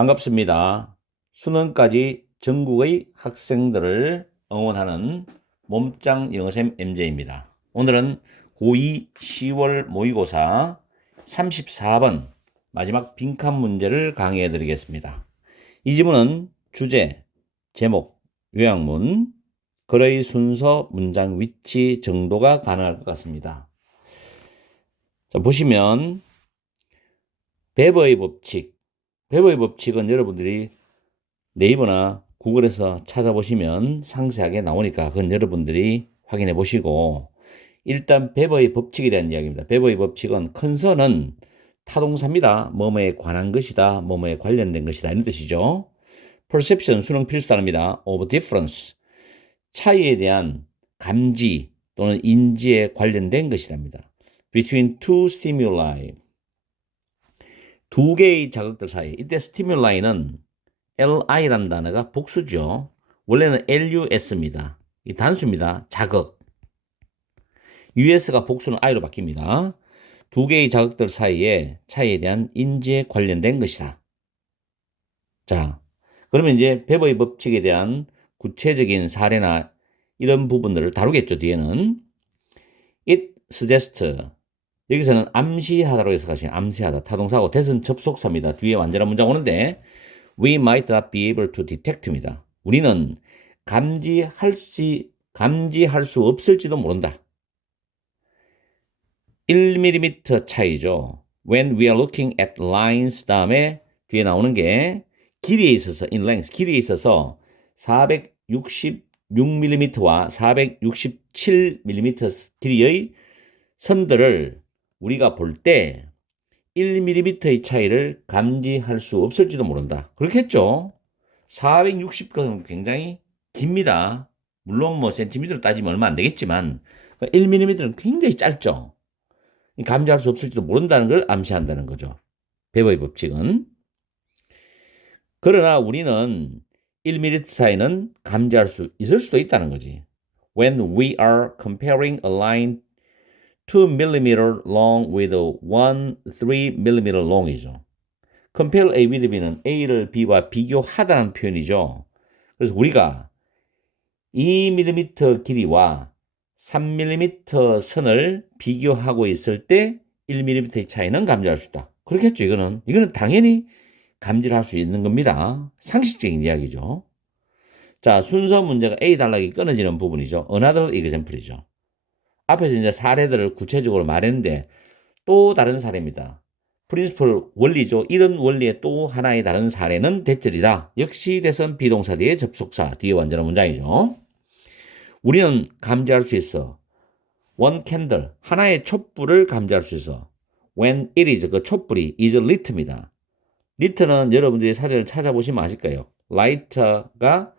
반갑습니다. 수능까지 전국의 학생들을 응원하는 몸짱 영어쌤 MJ입니다. 오늘은 고2 10월 모의고사 34번 마지막 빈칸 문제를 강의해 드리겠습니다. 이 지문은 주제, 제목, 요약문, 글의 순서, 문장 위치 정도가 가능할 것 같습니다. 자, 보시면 베버의 법칙. 베버의 법칙은 여러분들이 네이버나 구글에서 찾아보시면 상세하게 나오니까 그건 여러분들이 확인해 보시고, 일단 베버의 법칙에 대한 이야기입니다. 베버의 법칙은 큰 선은 타동사입니다. 뭐뭐에 관한 것이다, 뭐뭐에 관련된 것이다, 이런 뜻이죠. perception, 수능 필수 단어입니다. of difference, 차이에 대한 감지 또는 인지에 관련된 것이랍니다. between two stimuli, 두 개의 자극들 사이. 이때 stimulai는 LI라는 단어가 복수죠. 원래는 LUS입니다. 이 단수입니다. 자극. US가 복수는 I로 바뀝니다. 두 개의 자극들 사이의 차이에 대한 인지에 관련된 것이다. 자, 그러면 이제 베버의 법칙에 대한 구체적인 사례나 이런 부분들을 다루겠죠, 뒤에는. It suggests. 여기서는 암시하다로 해석하시면 암시하다. 타동사고 that은 접속사입니다. 뒤에 완전한 문장 오는데 We might not be able to detect입니다. 우리는 감지할 수 없을지도 모른다. 1mm 차이죠. When we are looking at lines 다음에 뒤에 나오는 게 길이에 있어서 in length, 길이에 있어서 466mm와 467mm 길이의 선들을 우리가 볼 때 1mm의 차이를 감지할 수 없을지도 모른다. 그렇겠죠? 460건 굉장히 깁니다. 물론 뭐 센티미터로 따지면 얼마 안 되겠지만 1mm는 굉장히 짧죠. 감지할 수 없을지도 모른다는 걸 암시한다는 거죠. 베버의 법칙은. 그러나 우리는 1mm 차이는 감지할 수 있을 수도 있다는 거지. When we are comparing a line 2mm long with one 3mm long이죠. compare A with B는 A를 B와 비교하다는 표현이죠. 그래서 우리가 2mm 길이와 3mm 선을 비교하고 있을 때 1mm의 차이는 감지할 수 있다. 그렇겠죠, 이거는. 이거는 당연히 감지를 할 수 있는 겁니다. 상식적인 이야기죠. 자, 순서 문제가 A 단락이 끊어지는 부분이죠. another example이죠. 앞에서 이제 사례들을 구체적으로 말했는데 또 다른 사례입니다. 프린시플 원리죠. 이런 원리의 또 하나의 다른 사례는 대절이다. 역시 대선 비동사 뒤에 접속사, 뒤에 완전한 문장이죠. 우리는 감지할 수 있어. one candle, 하나의 촛불을 감지할 수 있어. when it is, 그 촛불이 is lit입니다. lit는 여러분들이 사전을 찾아보시면 아실 거예요. light가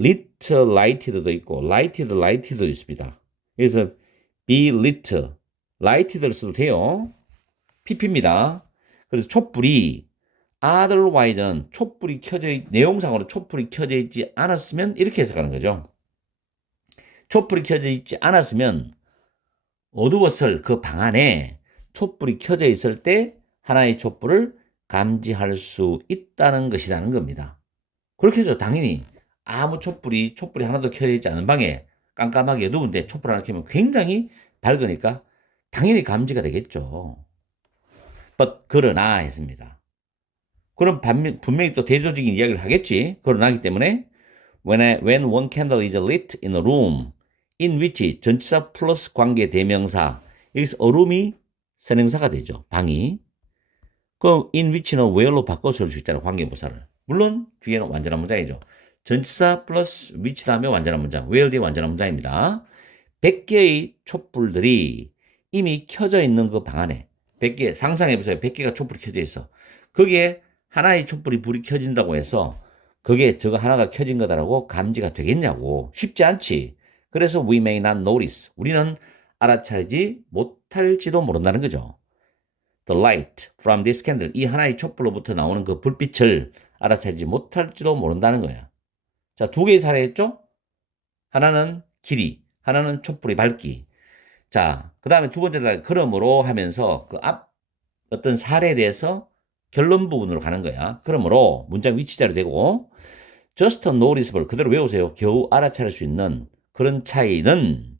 lit, lighted도 있고 lighted도 있습니다. 그래서 be lit, lighted를 써도 돼요. PP입니다. 그래서 촛불이 otherwise는 촛불이 내용상으로 촛불이 켜져 있지 않았으면 이렇게 해석하는 거죠. 촛불이 켜져 있지 않았으면 어두웠을 그 방 안에 촛불이 켜져 있을 때 하나의 촛불을 감지할 수 있다는 것이라는 겁니다. 그렇겠죠. 당연히 아무 촛불이 하나도 켜져 있지 않은 방에 깜깜하게 어두운데 촛불 하나 켜면 굉장히 밝으니까 당연히 감지가 되겠죠. 그러나 했습니다. 그럼 분명히 또 대조적인 이야기를 하겠지. 그러나기 때문에 when one candle is lit in a room in which 전치사 플러스 관계 대명사, 여기서 a room이 선행사가 되죠. 방이. 그럼 in which는 where로 바꿔서 줄 수 있잖아요. 관계부사를. 물론 뒤에는 완전한 문장이죠. 전치사 플러스 which 다음에 완전한 문장, where 뒤에 완전한 문장입니다. 100개의 촛불들이 이미 켜져 있는 그 방 안에 100개, 상상해보세요. 100개가 촛불이 켜져 있어. 거기에 하나의 불이 켜진다고 해서 그게 저거 하나가 켜진 거다라고 감지가 되겠냐고. 쉽지 않지. 그래서 we may not notice. 우리는 알아차리지 못할지도 모른다는 거죠. The light from this candle. 이 하나의 촛불로부터 나오는 그 불빛을 알아차리지 못할지도 모른다는 거야. 자, 두 개의 사례였죠? 하나는 길이, 하나는 촛불의 밝기. 자, 그 다음에 두 번째 날 그러므로 하면서 그 어떤 사례에 대해서 결론 부분으로 가는 거야. 그러므로 문장 위치자료 되고 just noticeable 그대로 외우세요. 겨우 알아차릴 수 있는 그런 차이는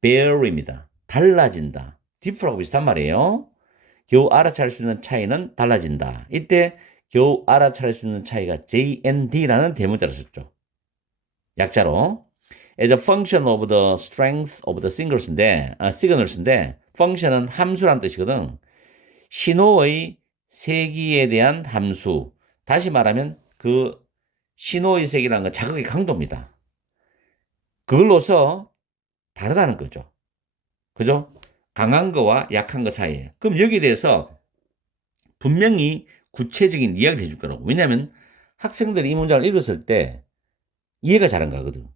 vary입니다. 달라진다. differ하고 비슷한 말이에요. 겨우 알아차릴 수 있는 차이는 달라진다. 이때 겨우 알아차릴 수 있는 차이가 JND라는 대문자로 썼죠. 약자로. as a function of the strength of the signals인데 function은 함수란 뜻이거든. 신호의 세기에 대한 함수. 다시 말하면 그 신호의 세기라는 건 자극의 강도입니다. 그걸로서 다르다는 거죠. 그죠? 강한 거와 약한 거 사이에. 그럼 여기에 대해서 분명히 구체적인 이야기를 해줄 거라고. 왜냐하면 학생들이 이 문장을 읽었을 때 이해가 잘 안 가거든.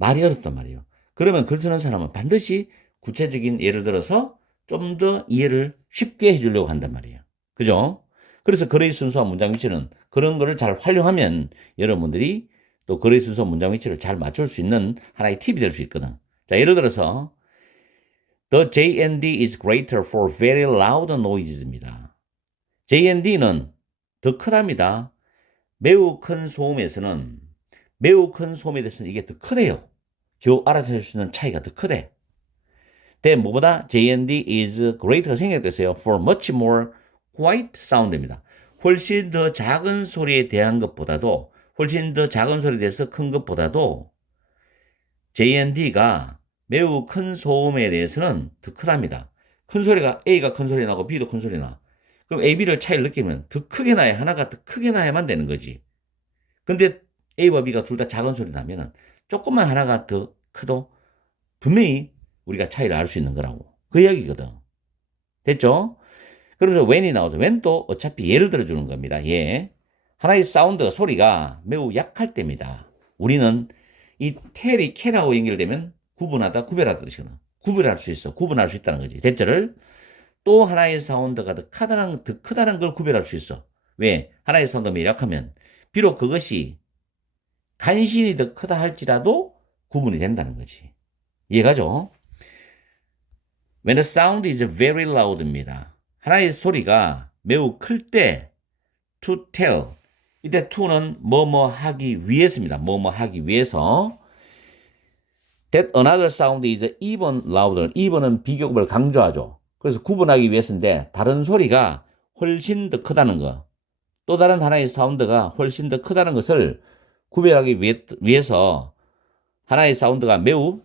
말이 어렵단 말이에요. 그러면 글 쓰는 사람은 반드시 구체적인 예를 들어서 좀 더 이해를 쉽게 해주려고 한단 말이에요. 그죠? 그래서 글의 순서와 문장 위치는 그런 거를 잘 활용하면 여러분들이 또 글의 순서와 문장 위치를 잘 맞출 수 있는 하나의 팁이 될 수 있거든. 자, 예를 들어서 The JND is greater for very loud noises입니다. JND는 더 크답니다. 매우 큰 소음에서는 매우 큰 소음에 대해서는 이게 더 크대요. 겨우 알아챌 수 있는 차이가 더 크대. 근데 뭐보다 JND is greater가 생략됐어요. For much more quiet sound입니다. 훨씬 더 작은 소리에 대한 것보다도 훨씬 더 작은 소리에 대해서 큰 것보다도 JND가 매우 큰 소음에 대해서는 더 크답니다. 큰 소리가 A가 큰 소리 나고 B도 큰 소리 나. 그럼 A, B를 차이를 느끼면 더 크게 나야 하나가 더 크게 나야만 되는 거지. 근데 A와 B가 둘 다 작은 소리 나면은 조금만 하나가 더 커도 분명히 우리가 차이를 알 수 있는 거라고. 그 이야기거든. 됐죠? 그러면서 when이 나오죠. when도 어차피 예를 들어주는 겁니다. 예. 하나의 사운드, 소리가 매우 약할 때입니다. 우리는 이 텔이 can하고 연결되면 구분하다, 구별하다 뜻이거든. 구별할 수 있어. 구분할 수 있다는 거지. 대절을 또 하나의 사운드가 더 크다는 걸 구별할 수 있어. 왜? 하나의 사운드가 약하면 비록 그것이 간신히 더 크다 할지라도 구분이 된다는 거지. 이해가죠? When the sound is very loud입니다. 하나의 소리가 매우 클 때 to tell 이때 to는 뭐뭐 하기 위해서입니다. 뭐뭐 하기 위해서 that another sound is even louder. even은 비교급을 강조하죠. 그래서 구분하기 위해서인데 다른 소리가 훨씬 더 크다는 거. 또 다른 하나의 사운드가 훨씬 더 크다는 것을 구별하기 위해서 하나의 사운드가 매우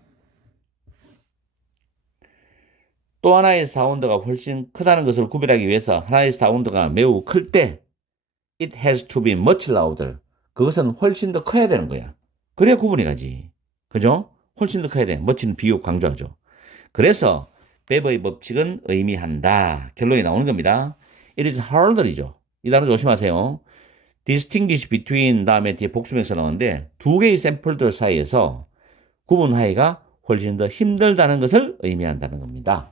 또 하나의 사운드가 훨씬 크다는 것을 구별하기 위해서 하나의 사운드가 매우 클 때 it has to be much louder. 그것은 훨씬 더 커야 되는 거야. 그래야 구분이 가지. 그죠? 훨씬 더 커야 돼. much는 비교 강조하죠. 그래서 베버의 법칙은 의미한다. 결론이 나오는 겁니다. It is harder이죠. 이 단어 조심하세요. distinguish between 다음에 뒤에 복수명사 나오는데 두 개의 샘플들 사이에서 구분하기가 훨씬 더 힘들다는 것을 의미한다는 겁니다.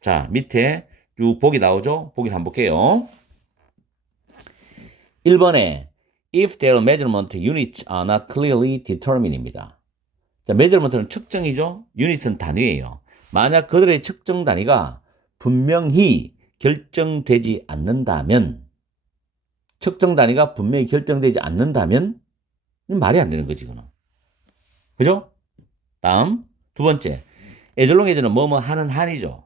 자, 밑에 쭉 보기 나오죠? 보기 한번 볼게요. 1번에 if their measurement units are not clearly determined입니다. 자, measurement는 측정이죠? unit은 단위예요. 만약 그들의 측정 단위가 분명히 결정되지 않는다면 측정 단위가 분명히 결정되지 않는다면 말이 안 되는 거지, 그거는. 그죠? 다음 두 번째 as long as는 뭐뭐 하는 한이죠.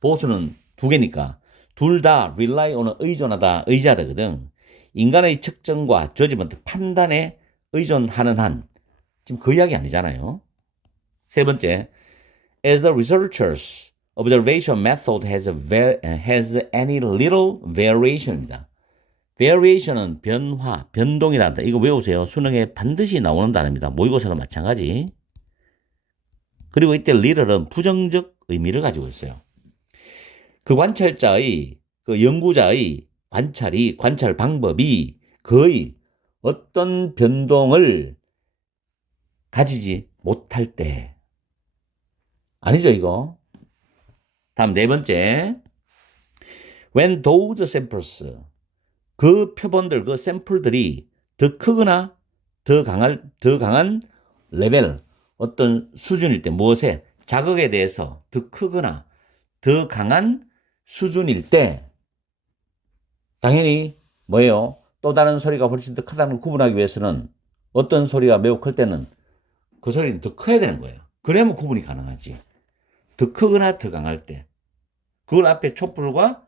보수는 두 개니까 둘 다 rely on은 의존하다, 의지하다거든. 인간의 측정과 judgment, 판단에 의존하는 한. 지금 그 이야기 아니잖아요. 세 번째, as the researchers' observation method has any little variation입니다. variation은 변화, 변동이란다. 이거 외우세요. 수능에 반드시 나오는 단어입니다. 모의고사도 마찬가지. 그리고 이때 little은 부정적 의미를 가지고 있어요. 그 관찰자의, 그 연구자의 관찰 방법이 거의 어떤 변동을 가지지 못할 때. 아니죠, 이거. 다음 네 번째. When those samples, 그 표본들, 그 샘플들이 더 크거나 더 강한 레벨, 어떤 수준일 때, 무엇에? 자극에 대해서 더 크거나 더 강한 수준일 때 당연히 뭐예요? 또 다른 소리가 훨씬 더 크다는 걸 구분하기 위해서는 어떤 소리가 매우 클 때는 그 소리는 더 커야 되는 거예요. 그래야만 구분이 가능하지. 더 크거나 더 강할 때. 그걸 앞에 촛불과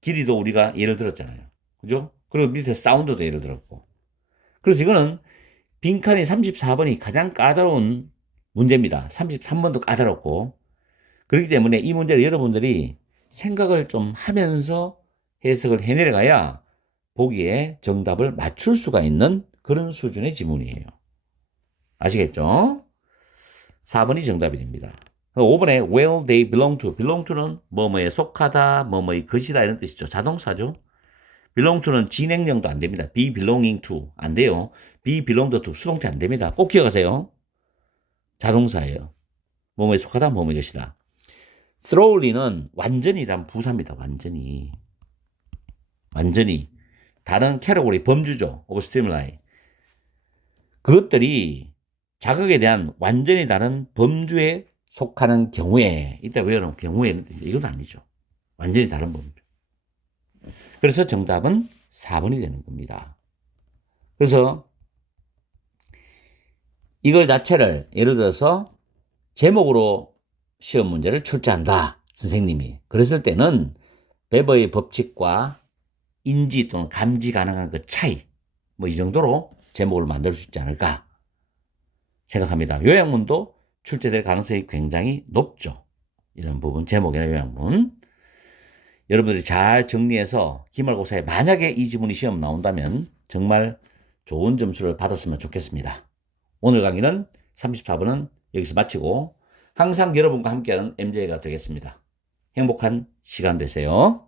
길이도 우리가 예를 들었잖아요. 그죠? 그리고 밑에 사운드도 예를 들었고. 그래서 이거는 빈칸이 34번이 가장 까다로운 문제입니다. 33번도 까다롭고. 그렇기 때문에 이 문제를 여러분들이 생각을 좀 하면서 해석을 해내려가야 보기에 정답을 맞출 수가 있는 그런 수준의 지문이에요. 아시겠죠? 4번이 정답이 됩니다. 5번에 where they belong to. belong to는 뭐뭐에 속하다, 뭐뭐의 것이다 이런 뜻이죠. 자동사죠. belong to는 진행형도 안 됩니다. be belonging to 안 돼요. be belonged to 수동태 안 됩니다. 꼭 기억하세요. 자동사예요. 뭐뭐에 속하다, 뭐뭐의 것이다. thoroughly는 완전히란 부사입니다. 완전히. 완전히. 다른 캐러고리 범주죠. of stimuli. 그것들이 자극에 대한 완전히 다른 범주에 속하는 경우에, 이따 외우는 경우에는 이건 아니죠. 완전히 다른 범주. 그래서 정답은 4번이 되는 겁니다. 그래서 이걸 자체를 예를 들어서 제목으로 시험 문제를 출제한다. 선생님이. 그랬을 때는 베버의 법칙과 인지 또는 감지 가능한 그 차이, 뭐 이 정도로 제목을 만들 수 있지 않을까 생각합니다. 요약문도 출제될 가능성이 굉장히 높죠. 이런 부분, 제목이나 요약문. 여러분들이 잘 정리해서 기말고사에 만약에 이 지문이 시험 나온다면 정말 좋은 점수를 받았으면 좋겠습니다. 오늘 강의는 34번은 여기서 마치고 항상 여러분과 함께하는 MJ가 되겠습니다. 행복한 시간 되세요.